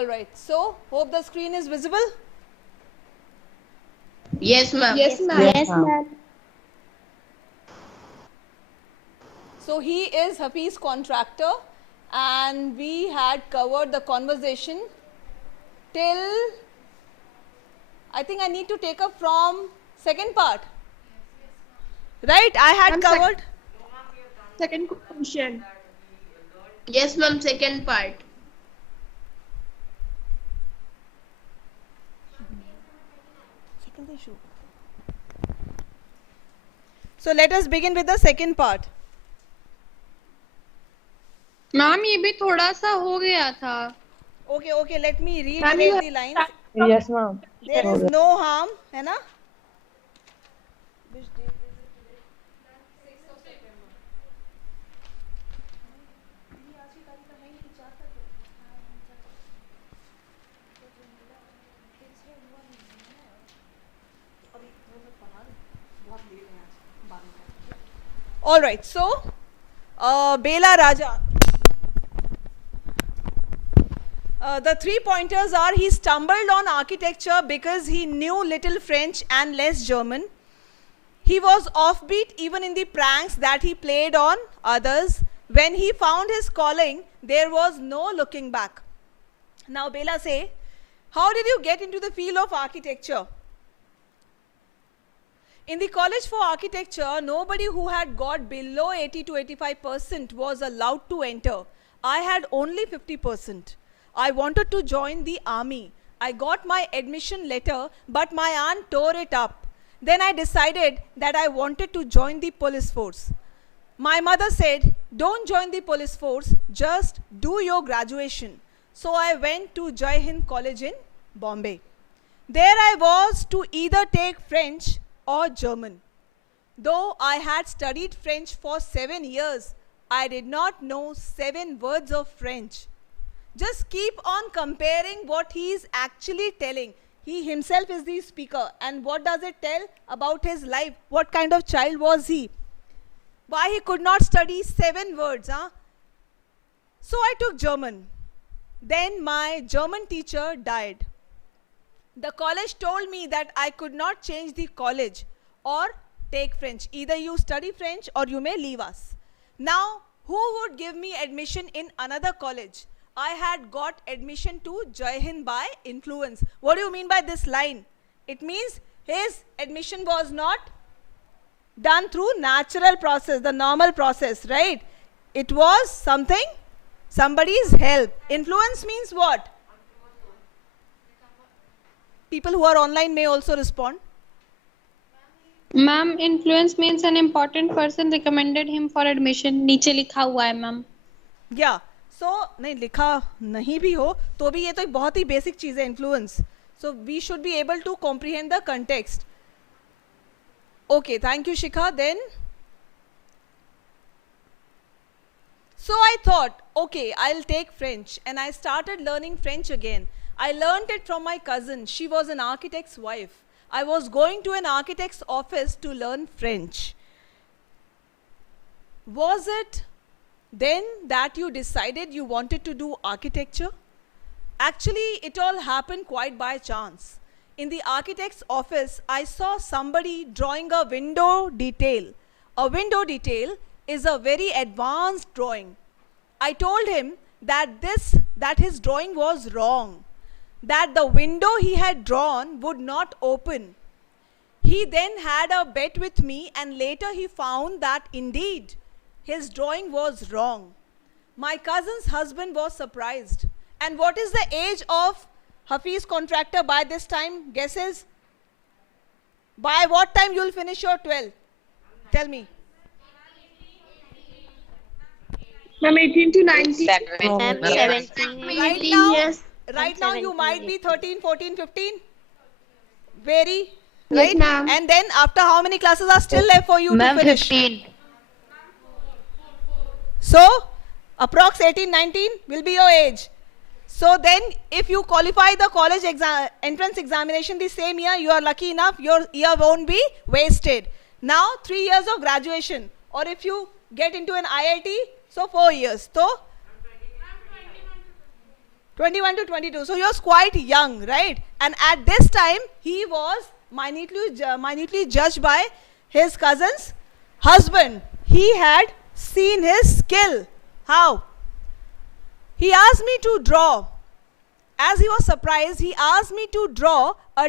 All right. So, hope the screen is visible. Yes, ma'am. Yes, ma'am. Yes, ma'am. So, he is Hafiz contractor, and we had covered the conversation till, I think I need to take up from second part. Right? I had Ma'am, covered. Second question. Yes, ma'am. Second part. So, let us begin with the second part. Ma'am ये भी थोड़ा सा हो गया था. Okay, okay, let me read Ma'am, again you the lines. Yes, ma'am. There is no harm, है ना? All right, so Bela Raja. The 3 pointers are: he stumbled on architecture because he knew little French and less German. He was offbeat even in the pranks that he played on others. When he found his calling, there was no looking back. Now, Bela say, how did you get into the field of architecture? In the College for Architecture, nobody who had got below 80 to 85% was allowed to enter. I had only 50%. I wanted to join the army. I got my admission letter, but my aunt tore it up. Then I decided that I wanted to join the police force. My mother said, don't join the police force, just do your graduation. So I went to Jai Hind College in Bombay. There I was to either take French or German. Though I had studied French for 7 years, I did not know 7 words of French. Just keep on comparing what he is actually telling. He himself is the speaker, and what does it tell about his life? What kind of child was he? Why he could not study 7 words, huh? So I took German. Then my German teacher died. The college told me that I could not change the college or take French. Either you study French or you may leave us. Now, who would give me admission in another college? I had got admission to Jai Hind by influence. What do you mean by this line? It means his admission was not done through natural process, the normal process, right? It was somebody's help. Influence means what? People who are online may also respond. Ma'am influence means an important person recommended him for admission. नीचे लिखा हुआ है ma'am. या सो नहीं लिखा नहीं भी हो तो भी ये तो एक बहुत ही बेसिक चीज है influence. So we should be able to comprehend the context. Okay, thank you Shikha. Then so I thought, okay, I'll take French, and I started learning French again. I learned it from my cousin. She was an architect's wife. I was going to an architect's office to learn French. Was it then that you decided you wanted to do architecture? Actually, it all happened quite by chance. In the architect's office, I saw somebody drawing a window detail. A window detail is a very advanced drawing. I told him that his drawing was wrong, that the window he had drawn would not open. He then had a bet with me, and later he found that indeed his drawing was wrong. My cousin's husband was surprised. And what is the age of Hafiz contractor by this time? Guesses? By what time you will finish your 12? Tell me. Ma'am 18 to 19. 17. Right now you might be 13, 14, 15. Very. Yes, Right? ma'am. And then after how many classes are still left for you to finish? 15. So, approx 18, 19 will be your age. So then, if you qualify the college entrance examination the same year, you are lucky enough, your year won't be wasted. Now, 3 years of graduation. Or if you get into an IIT, so 4 years. So, 21 to 22. So he was quite young, right? And at this time, he was minutely judged by his cousin's husband. He had seen his skill. How? He asked me to draw. As he was surprised, he asked me to draw a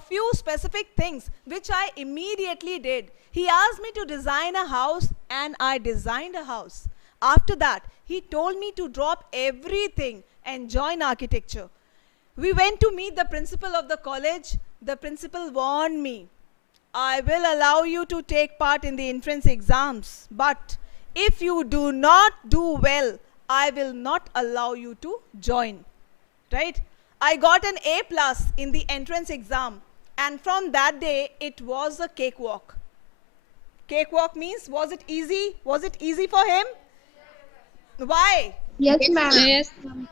few specific things, which I immediately did. He asked me to design a house, and I designed a house. After that, he told me to drop everything and join architecture. We went to meet the principal of the college. The principal warned me, I will allow you to take part in the entrance exams, but if you do not do well, I will not allow you to join. Right? I got an A plus in the entrance exam, and from that day, it was a cakewalk. Cakewalk means, was it easy? Was it easy for him? Why? Yes, ma'am. Yes, ma'am.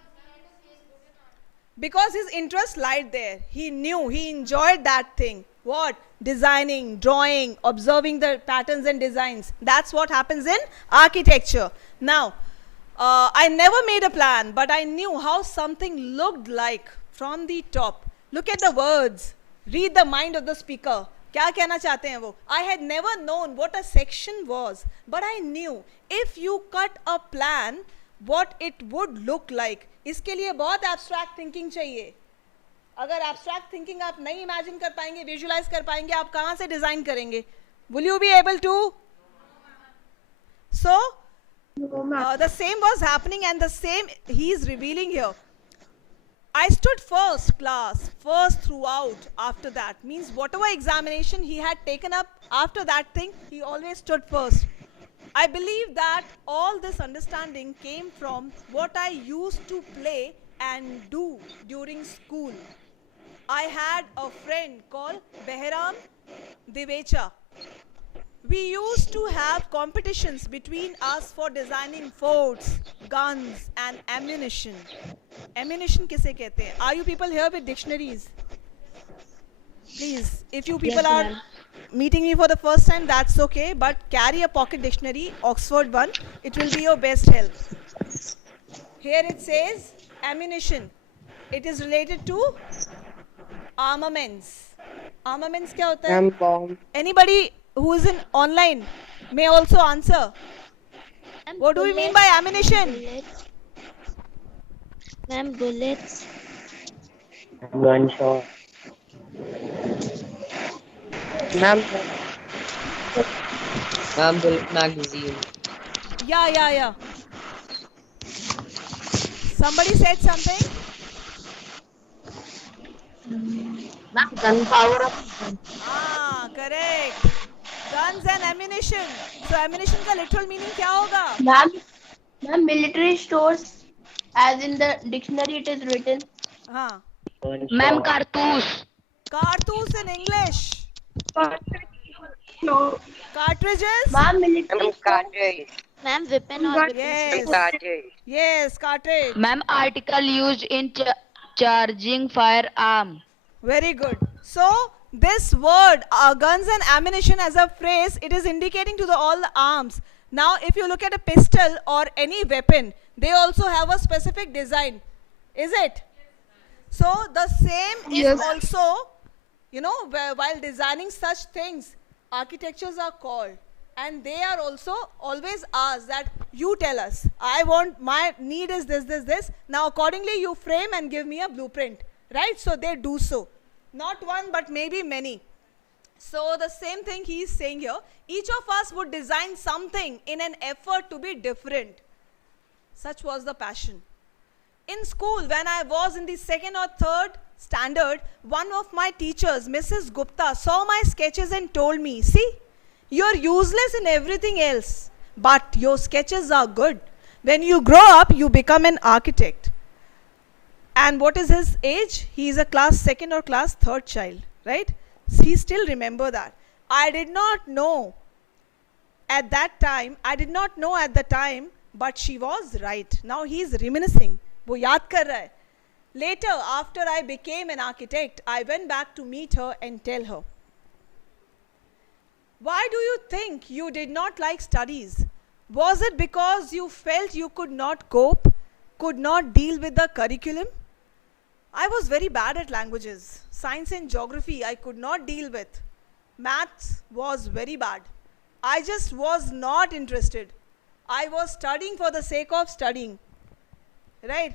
Because his interest lied there. He knew, he enjoyed that thing. What? Designing, drawing, observing the patterns and designs. That's what happens in architecture. Now, I never made a plan, but I knew how something looked like from the top. Look at the words. Read the mind of the speaker. क्या कहना चाहते हैं वो? I had never known what a section was, but I knew if you cut a plan, what it would look like. इसके लिए बहुत abstract thinking चाहिए. अगर abstract thinking आप नहीं imagine कर पाएंगे, visualize कर पाएंगे, आप कहाँ से design करेंगे? Will you be able to? So, the same was happening, and the same he is revealing here. I stood first class, first throughout after that. Means whatever examination he had taken up after that thing, he always stood first. I believe that all this understanding came from what I used to play and do during school. I had a friend called Behram Divecha. We used to have competitions between us for designing forts, guns and ammunition. Ammunition किसे कहते हैं? Are you people here with dictionaries? Please, if you people are meeting me for the first time, that's okay, but carry a pocket dictionary, Oxford one. It will be your best help. Here it says ammunition. It is related to armaments. Armaments क्या होता है? Bomb. Anybody who is in online may also answer. What do we mean by ammunition? Bullets. Ma'am, bullets. Gunshot. Ma'am. Ma'am, bullet magazine. Yeah. Somebody said something? Gunpowder. Correct. Guns and ammunition. So ammunition का literal meaning क्या होगा? Ma'am, military stores, as in the dictionary it is written. हाँ. Ma'am, Cartouche. Cartouche in English. No. Cartridges? Ma'am, military cartridge. Ma'am, weapon or weapon Yes. system. Cartridge. Yes, cartridge. Ma'am, article used in charging firearm. Very good. So this word guns and ammunition as a phrase, it is indicating to all the arms. Now if you look at a pistol or any weapon, they also have a specific design. Is it? So the same is also, while designing such things, architectures are called, and they are also always asked that you tell us, I want, my need is this. Now accordingly you frame and give me a blueprint, right? So they do so. Not one, but maybe many. So the same thing he is saying here. Each of us would design something in an effort to be different. Such was the passion. In school, when I was in the 2nd or 3rd standard, one of my teachers, Mrs. Gupta, saw my sketches and told me, see, you're useless in everything else, but your sketches are good. When you grow up, you become an architect. And what is his age? He is a class 2nd or class 3rd child, right? He still remember that. I did not know at the time, but she was right. Now he is reminiscing. वो याद कर रहा है. Later, after I became an architect, I went back to meet her and tell her, why do you think you did not like studies? Was it because you felt you could not cope? could not deal with the curriculum. I was very bad at languages. Science and geography I could not deal with. Maths was very bad. I just was not interested. I was studying for the sake of studying. Right?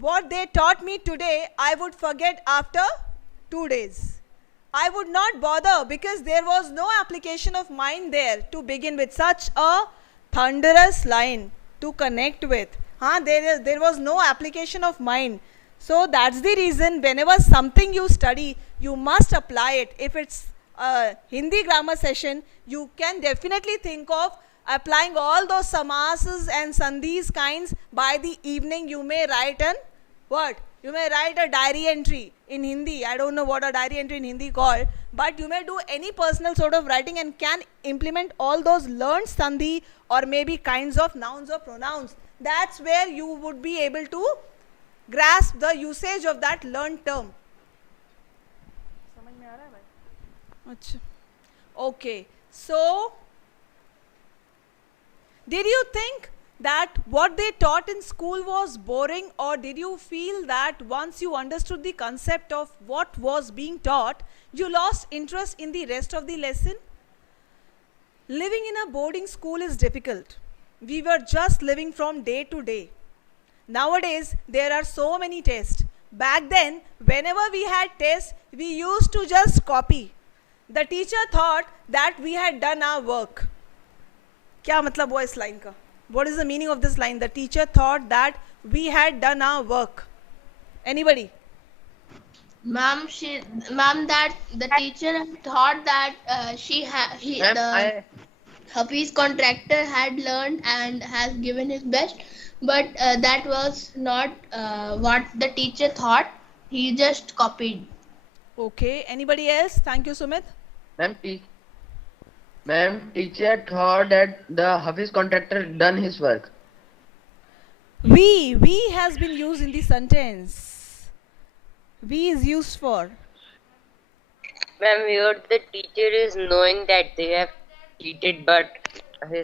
What they taught me today, I would forget after 2 days. I would not bother because there was no application of mind there to begin with. Such a thunderous line to connect with. There was no application of mind. So that's the reason whenever something you study, you must apply it. If it's a Hindi grammar session, you can definitely think of applying all those samasas and sandhis kinds. By the evening you may write an what? You may write a diary entry in Hindi. I don't know what a diary entry in Hindi called, but you may do any personal sort of writing and can implement all those learned sandhi or maybe kinds of nouns or pronouns. That's where you would be able to grasp the usage of that learned term. Okay, so did you think that what they taught in school was boring, or did you feel that once you understood the concept of what was being taught, you lost interest in the rest of the lesson? Living in a boarding school is difficult. We were just living from day to day. Nowadays, there are so many tests. Back then, whenever we had tests, we used to just copy. The teacher thought that we had done our work. क्या मतलब हुआ इस line का? What is the meaning of this line? The teacher thought that we had done our work. Anybody? Ma'am, that the teacher thought that Hafiz contractor had learned and has given his best, but that was not what the teacher thought. He just copied. Okay. Anybody else? Thank you, Sumit. Ma'am, teacher thought that the Hafiz contractor done his work. We has been used in the sentence. We is used for. Ma'am, here the teacher is knowing that they have cheated, but she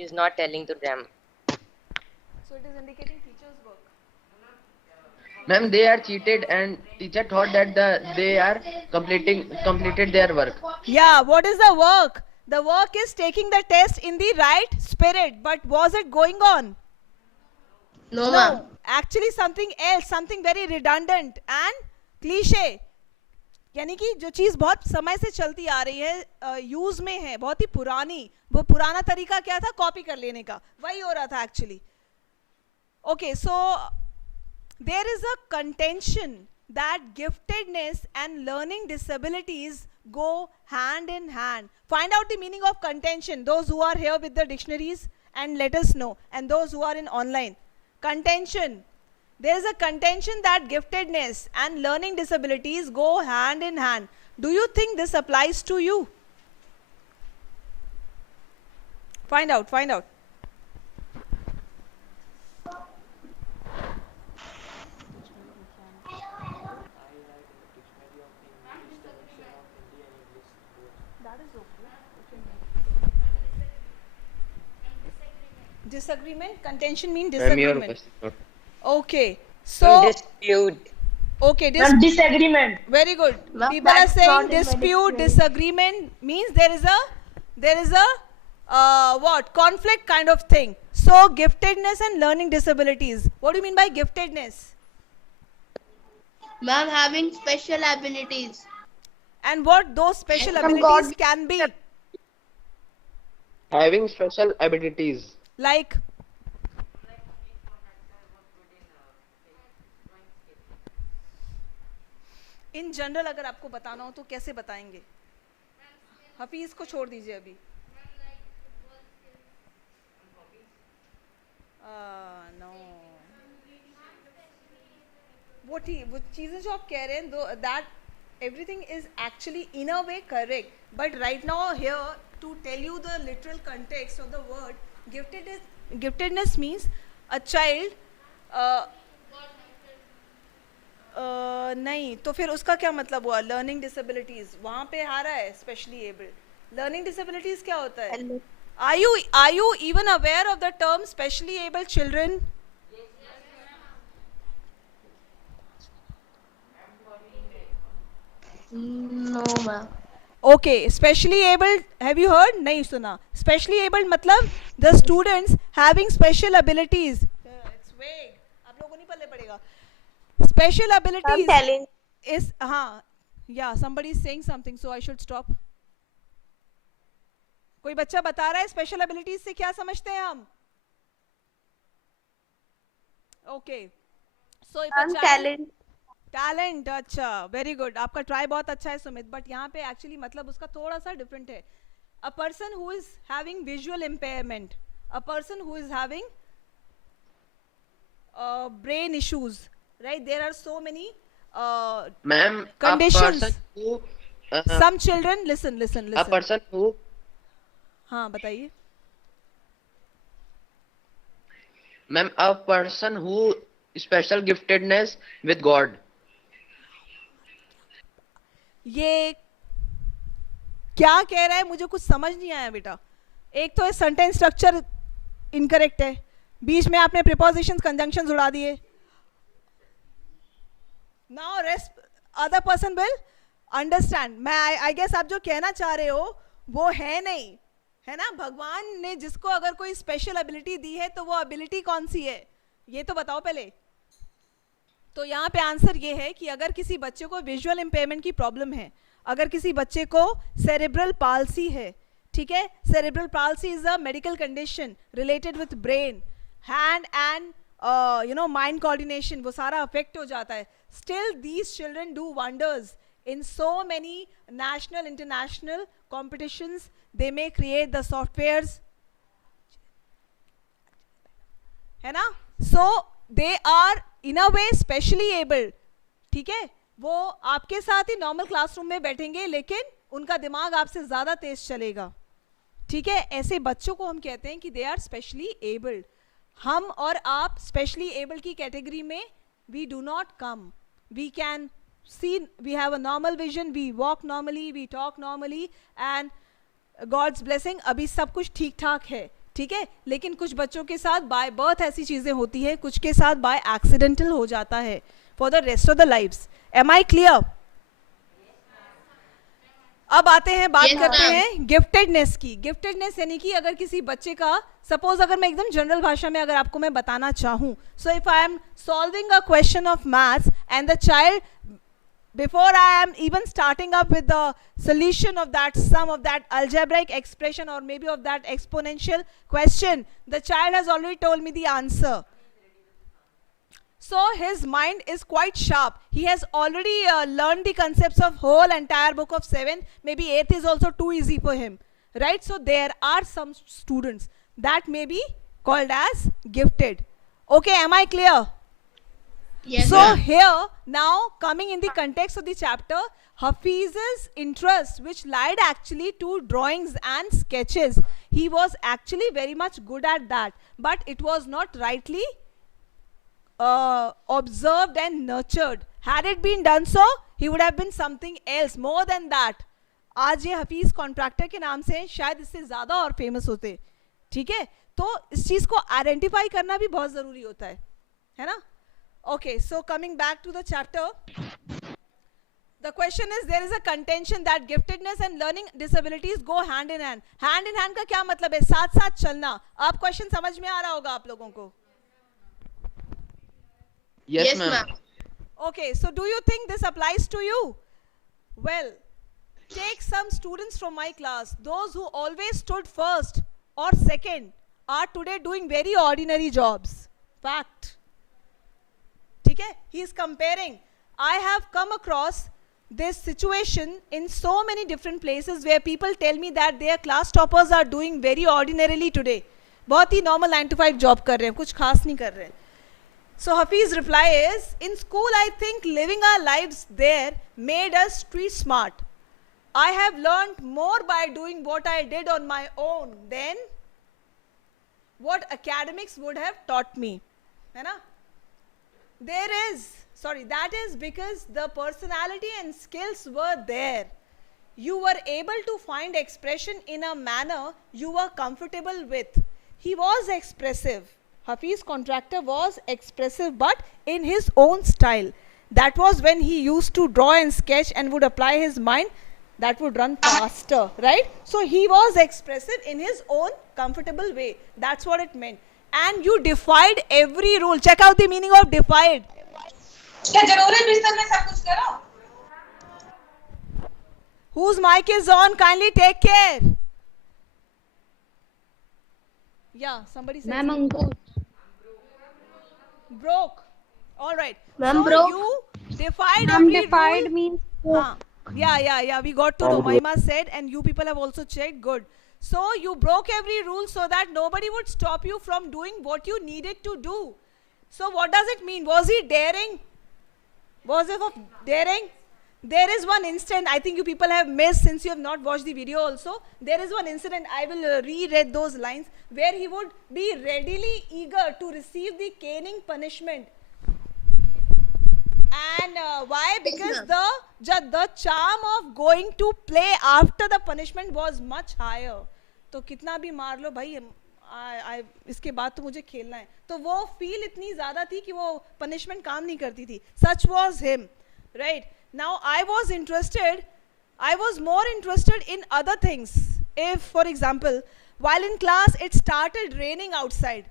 is not telling to them. So it is indicating teacher's work. Ma'am, they are cheated and teacher thought that they are completed their work. Yeah, what is the work? The work is taking the test in the right spirit, but was it going on? No, ma'am. Actually something else, something very redundant and cliche. यानी कि जो चीज़ बहुत समय से चलती आ रही है, use में है, बहुत ही पुरानी, वो पुराना तरीका क्या था? कॉपी कर लेने का, वही हो रहा था actually. Okay, so there is a contention that giftedness and learning disabilities go hand in hand. Find out the meaning of contention, those who are here with the dictionaries, and let us know, and those who are in online. Contention. There is a contention that giftedness and learning disabilities go hand in hand. Do you think this applies to you? Find out, find out. Disagreement? Contention means disagreement. Okay. So Dispute. okay, disagreement. very good. Ma'am, People are that's saying not in my dispute, dictionary. disagreement means there is a what? Conflict kind of thing. So giftedness and learning disabilities. What do you mean by giftedness? Ma'am, having special abilities. And what those special From abilities God. can be? Having special abilities. Like in general अगर आपको बताना हो तो कैसे बताएंगे? हफीज को छोड़ दीजिए अभी. नो, वो चीज़ें जो आप कह रहे हैं, that everything is actually in a way correct, but right now here to tell you the literal context of the word, giftedness means a child. नहीं, तो फिर उसका क्या मतलब हुआ? लर्निंग डिसेबिलिटीज वहाँ पे आ रहा है, स्पेशली एबल्ड. लर्निंग डिसेबिलिटीज क्या होता है? Are you even aware of the term specially able children? No, ma'am. Okay, specially abled, have you heard? नहीं सुना. Specially abled मतलब the students having special abilities. It's vague. आप लोगों को नहीं पल्ले पड़ेगा. Special abilities Talent. is हाँ. Yeah, somebody is saying something, so I should stop. कोई बच्चा बता रहा है स्पेशल एबिलिटीज से क्या समझते हैं हम? Okay, so if Talent. Talent, अच्छा, वेरी गुड. आपका ट्राई बहुत अच्छा है सुमित, बट यहाँ पे एक्चुअली मतलब उसका थोड़ा सा डिफरेंट है. A person who is having visual impairment, a person who is having brain issues, right? There are so many Ma'am, conditions. a person who Some children, listen. a person who हाँ बताइए. ma'am, a person who special giftedness with God. ये क्या कह रहा है मुझे कुछ समझ नहीं आया बेटा. एक तो सेंटेंस स्ट्रक्चर इनकरेक्ट है, बीच में आपने प्रीपोजिशंस कंजंक्शंस उड़ा दिए. Now rest other person will understand. मैं आई गेस आप जो कहना चाह रहे हो वो है नहीं, है ना? भगवान ने जिसको अगर कोई स्पेशल एबिलिटी दी है तो वो एबिलिटी कौन सी है, ये तो बताओ पहले. तो यहाँ पे आंसर ये है कि अगर किसी बच्चे को विजुअल इम्पेयरमेंट की प्रॉब्लम है, अगर किसी बच्चे को सेरेब्रल पाल्सी है, ठीक है? Cerebral palsy is a medical condition related with brain, hand and mind coordination, वो सारा अफेक्ट हो जाता है. Still these children do wonders in so many national international competitions. They may create the softwares, है ना? So they are in a way specially able. ठीक है, वो आपके साथ ही नॉर्मल क्लासरूम में बैठेंगे लेकिन उनका दिमाग आपसे ज्यादा तेज चलेगा. ठीक है, ऐसे बच्चों को हम कहते हैं कि दे आर स्पेशली एबल्ड. हम और आप स्पेशली एबल्ड की कैटेगरी में we do not come. We can see, we have a normal vision, we walk normally, we talk normally, and God's blessing अभी सब कुछ ठीक ठाक है. ठीक है, लेकिन कुछ बच्चों के साथ बाय बर्थ ऐसी चीजें होती है, कुछ के साथ बाय एक्सीडेंटल हो जाता है for the rest of the lives. Am I clear? अब आते हैं, बात करते हैं गिफ्टेडनेस की. गिफ्टेडनेस यानी कि अगर किसी बच्चे का, सपोज अगर मैं एकदम जनरल भाषा में अगर आपको मैं बताना चाहूं, so if I am solving a question of maths and the child, before I am even starting up with the solution of that sum, of that algebraic expression, or maybe of that exponential question, the child has already told me the answer. So his mind is quite sharp. He has already learned the concepts of whole entire book of 7. Maybe 8th is also too easy for him, right? So there are some students that may be called as gifted. Okay, am I clear? Yes, So ma'am. here, now coming in the context of the chapter, Hafiz's interest, which lied actually to drawings and sketches, he was actually very much good at that, but it was not rightly observed and nurtured. Had it been done so, he would have been something else, more than that. आज ये Hafeez contractor के नाम से शायद इससे ज्यादा और famous होते. ठीक है, तो इस चीज को आइडेंटिफाई करना भी बहुत जरूरी होता है ना? Okay, so coming back to the chapter, the question is, there is a contention that giftedness and learning disabilities go hand in hand. Hand in hand का क्या मतलब है? साथ साथ चलना. आप क्वेश्चन समझ में आ रहा होगा आप लोगों को? Yes, Yes, ma'am. ma'am. Okay, so do you think this applies to you? Well, take some students from my class. Those who always stood first or second are today doing very ordinary jobs. Fact. ठीक है, he is comparing. I have come across this situation in so many different places where people tell me that their class toppers are doing very ordinarily today. बहुत ही normal 9 to 5 job कर रहे हैं, कुछ खास नहीं कर रहे हैं. So Hafiz's reply is, in school I think living our lives there made us street smart. I have learned more by doing what I did on my own than what academics would have taught me. है ना? That is because the personality and skills were there. You were able to find expression in a manner you were comfortable with. He was expressive. Hafiz contractor was expressive, but in his own style. That was when he used to draw and sketch and would apply his mind that would run faster, right? So he was expressive in his own comfortable way. That's what it meant. And you defied every rule. Check out the meaning of defied. Whose mic is on? Kindly take care. Yeah, somebody said. Ma'am, Ankush. Broke. All right. Ma'am, So broke. you defied Ma'am, every defied rule. means Yeah. We got to know. Mahima said, and you people have also checked. Good. So you broke every rule so that nobody would stop you from doing what you needed to do. So what does it mean? Was he daring? Was it of daring? There is one instant I think you people have missed since you have not watched the video also. There is one incident, I will reread those lines, where he would be readily eager to receive the caning punishment. And why? Because the charm of going to play after the punishment was much higher. तो कितना भी मार लो भाई, इसके बाद तो मुझे खेलना है, तो वो फील इतनी ज़्यादा थी कि वो punishment काम नहीं करती थी. Such was him, right? Now I was more interested in other things. If, for example, while in class it started raining outside,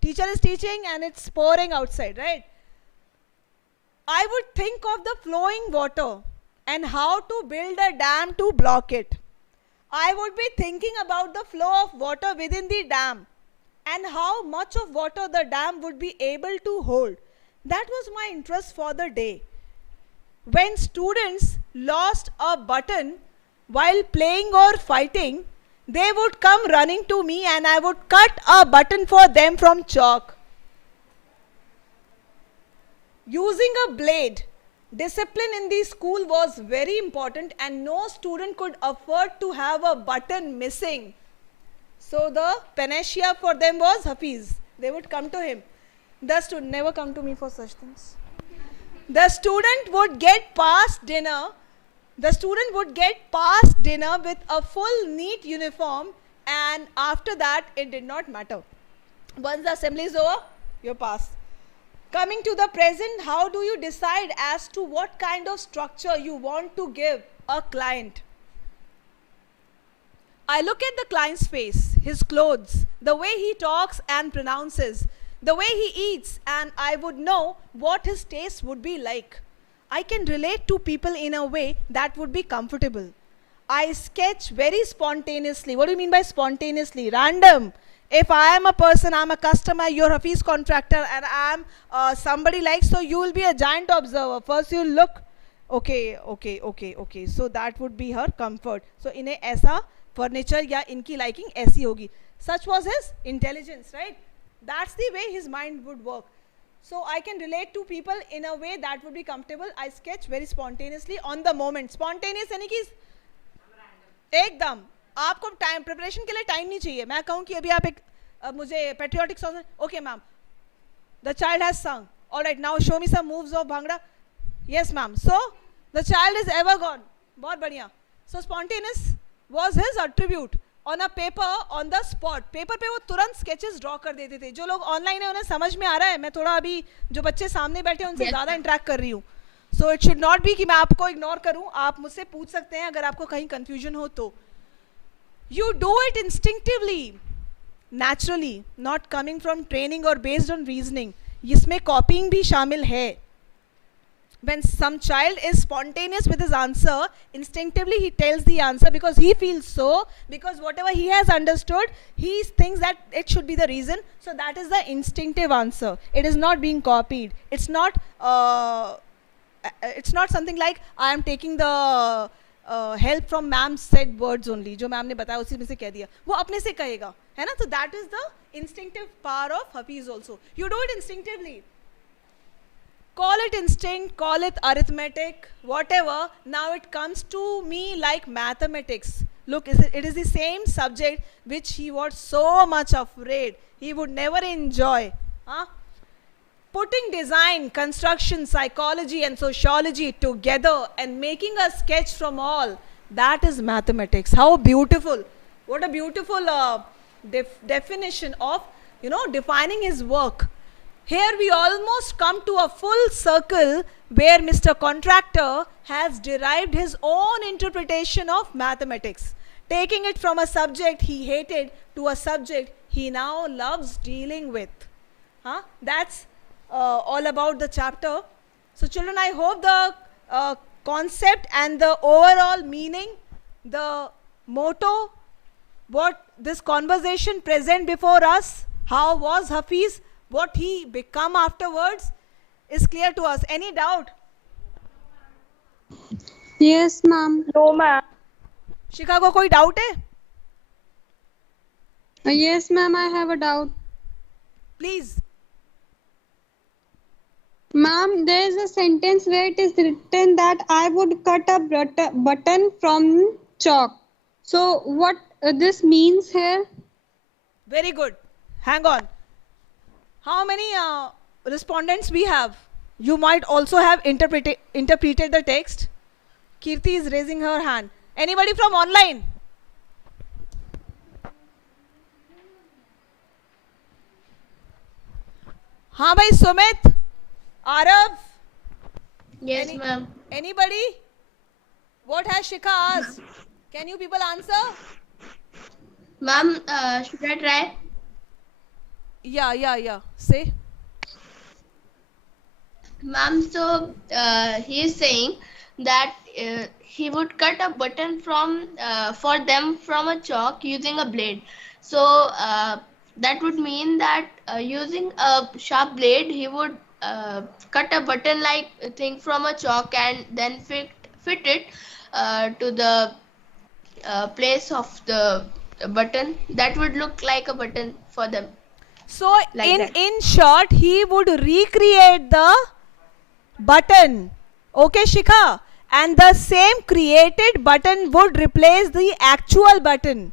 teacher is teaching and it's pouring outside, right? I would think of the flowing water and how to build a dam to block it. I would be thinking about the flow of water within the dam and how much of water the dam would be able to hold. That was my interest for the day. When students lost a button while playing or fighting, they would come running to me and I would cut a button for them from chalk. Using a blade, discipline in the school was very important and no student could afford to have a button missing. So the panacea for them was Hafiz. They would come to him. The student never come to me for such things. The student would get past dinner. The student would get past dinner with a full neat uniform, and after that it did not matter. Once the assembly is over, you pass. Coming to the present, how do you decide as to what kind of structure you want to give a client? I look at the client's face, his clothes, the way he talks and pronounces, the way he eats, and I would know what his taste would be like. I can relate to people in a way that would be comfortable. I sketch very spontaneously. What do you mean by spontaneously? Random. If I am a person, I am a customer, you're a Hafiz contractor, and I am somebody like, so you will be a giant observer. First you will look, okay. So that would be her comfort. So इन्हें ऐसा furniture या इनकी liking ऐसी होगी. Such was his intelligence, right? That's the way his mind would work. So I can relate to people in a way that would be comfortable. I sketch very spontaneously on the moment. Spontaneous यानी कि एकदम आपको time preparation के लिए time नहीं चाहिए. मैं कहूँ कि अभी आप एक मुझे patriotic song, okay ma'am, the child has sung, alright now show me some moves of bhangra. Yes ma'am. So the child is ever gone. बहुत बढ़िया. So spontaneous was his attribute. On a paper on the spot, paper पे वो तुरंत sketches draw कर देते थे. जो लोग ऑनलाइन है उन्हें समझ में आ रहा है. मैं थोड़ा अभी जो बच्चे सामने बैठे हैं उनसे ज़्यादा इंटरेक्ट कर रही हूँ. So it should not be कि मैं आपको इग्नोर करूँ. आप मुझसे पूछ सकते हैं अगर आपको कहीं कन्फ्यूजन हो तो. You do it instinctively, naturally, not coming from training or based on reasoning. इसमें copying भी शामिल है. When some child is spontaneous with his answer, instinctively he tells the answer because he feels so, because whatever he has understood, he thinks that it should be the reason. So that is the instinctive answer. It is not being copied. It's not something like I am taking the help from ma'am said words only. जो ma'am ने बताया उसी में से कह दिया. वो अपने से कहेगा, है ना? So that is the instinctive power of Hafiz also. You do it instinctively. Call it instinct, call it arithmetic, whatever. Now it comes to me like mathematics. Look, it is the same subject which he was so much afraid. He would never enjoy. Huh? Putting design, construction, psychology and sociology together and making a sketch from all. That is mathematics. How beautiful. What a beautiful definition of, defining his work. Here we almost come to a full circle where Mr. Contractor has derived his own interpretation of mathematics, taking it from a subject he hated to a subject he now loves dealing with. That's all about the chapter. So children, I hope the concept and the overall meaning, the motto, what this conversation present before us, how was Hafiz, what he become afterwards, is clear to us. Any doubt? Yes, ma'am. No, ma'am. शिखा को कोई doubt है? Yes, ma'am, I have a doubt. Please. Ma'am, there is a sentence where it is written that I would cut a button from chalk. So, what this means here? Very good. Hang on. How many respondents we have? You might also have interpreted the text. Kirti is raising her hand. Anybody from online? हाँ भाई Sumit, Arav. Yes, ma'am. Anybody? What has Shikha asked? Can you people answer? Ma'am, should I try? Yeah. Say. Ma'am, so he is saying that he would cut a button for them from a chalk using a blade. So that would mean that using a sharp blade, he would cut a button like thing from a chalk and then fit it to the place of the button. That would look like a button for them. So Like in short, he would recreate the button. Okay, Shikha. And the same created button would replace the actual button,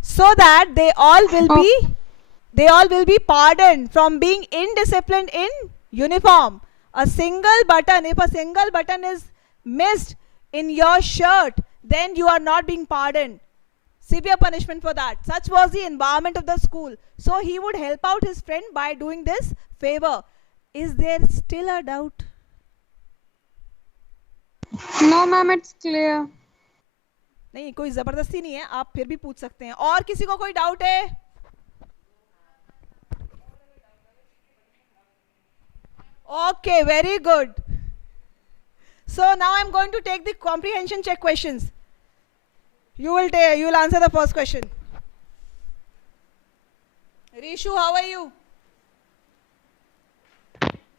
so that they all will be pardoned from being indisciplined in uniform. If a single button is missed in your shirt, then you are not being pardoned. Severe punishment for that. Such was the environment of the school. So he would help out his friend by doing this favor. Is there still a doubt? No, ma'am, it's clear. नहीं, कोई जबरदस्ती नहीं है, आप फिर भी पूछ सकते हैं. और किसी को कोई डाउट है? Okay, very good. So now I'm going to take the comprehension check questions. You will answer the first question. Rishu, how are you?